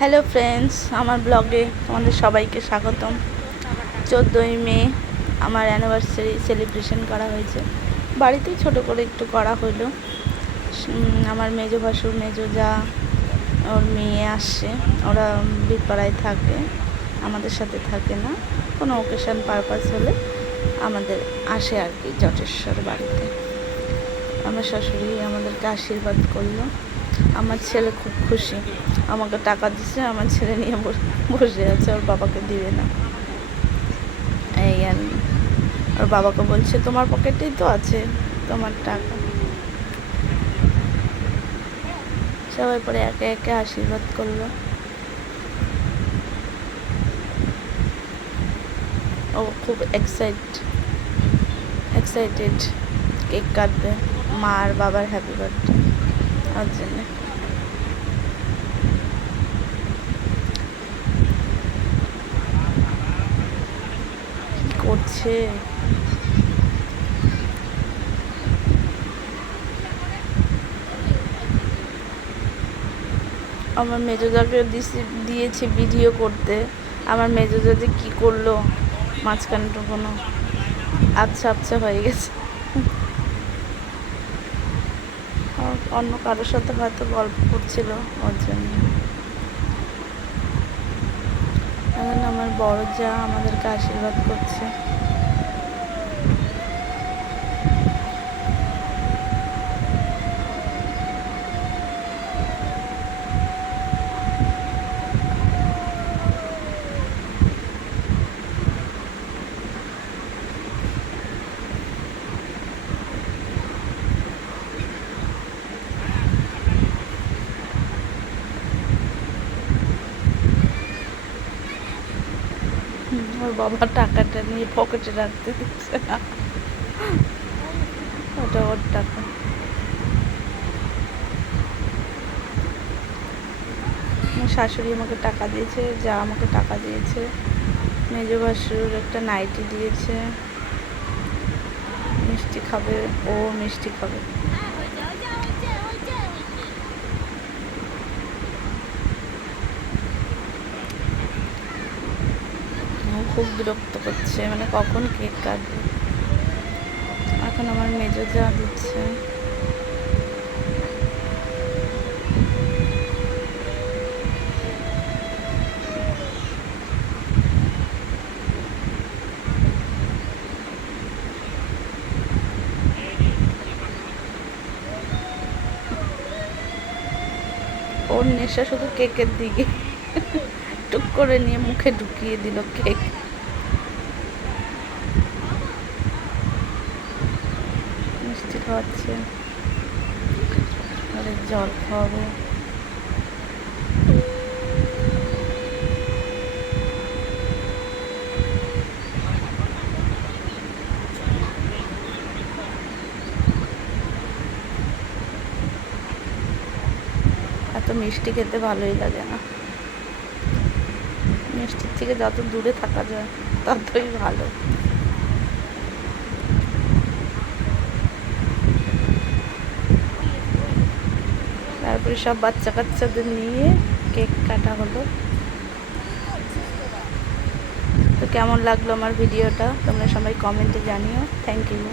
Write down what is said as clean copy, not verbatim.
Hello friends, আমার ব্লগে তোমাদের সবাইকে স্বাগতম। 14ই মে আমার অ্যানিভার্সারি সেলিব্রেশন করা হয়েছে। বাড়িতেই ছোট করে একটু করা হলো। আমার মেজো ভাসুর, মেজো যা, ওর মেয়ে আসছে। ওরা বীরপাড়ায় থাকে, আমাদের সাথে থাকে না। কোনো ওকেশন পারপাস হলে আমাদের আসে আর কি, জটেশ্বর বাড়িতে। আমার শাশুড়ি আমাদেরকে আশীর্বাদ করলো। আমার ছেলে খুব খুশি, আমাকে টাকা দিচ্ছে, আমার ছেলে নিয়ে বসে আছে, ওর বাবাকে দিবে না। এই আর ওর বাবাকে বলছে তোমার পকেটেই তো আছে তোমার টাকা। সবাই পরে একে একে আশীর্বাদ করলো। ও খুব এক্সাইটেড কেক কাটবে, মা আর বাবার হ্যাপি বার্থডে ওর জন্য। কি করছে? আমার মেজোদাকে দিয়েছে ভিডিও করতে। আমার মেজোদা যে কী করলো, মাঝখানটা কোনো আবছা হয়ে গেছে। অন্য কারোর সাথে হয়তো গল্প করছিল ওর জন্য। এখন আমার বড় যা আমাদেরকে আশীর্বাদ করছে। ওর বাবা টাকাটা নিয়ে পকেটে রাখতে দিচ্ছে না, ওটা ওর টাকা। আমার শাশুড়ি আমাকে টাকা দিয়েছে, যা আমাকে টাকা দিয়েছে, মেজো ভাসুর একটা নাইটি দিয়েছে। মিষ্টি খাবে, ও মিষ্টি খাবে। খুব বিরক্ত করছে, মানে কখন কেক কাটবে। এখন আমার মেজো যা দিচ্ছে। ওর নেশা শুধু কেকের দিকে, টুক করে নিয়ে মুখে ঢুকিয়ে দিল কেক। মিষ্টি খাওয়াচ্ছে, জল খাওয়াবে। এত মিষ্টি খেতে ভালোই লাগে না। মিষ্টির থেকে যত দূরে থাকা যায় ততই ভালো। তারপরে সব বাচ্চা কাচ্চাদের নিয়ে কেক কাটা হলো। তো কেমন লাগলো আমার ভিডিওটা তোমরা সবাই কমেন্টে জানিও। Thank you.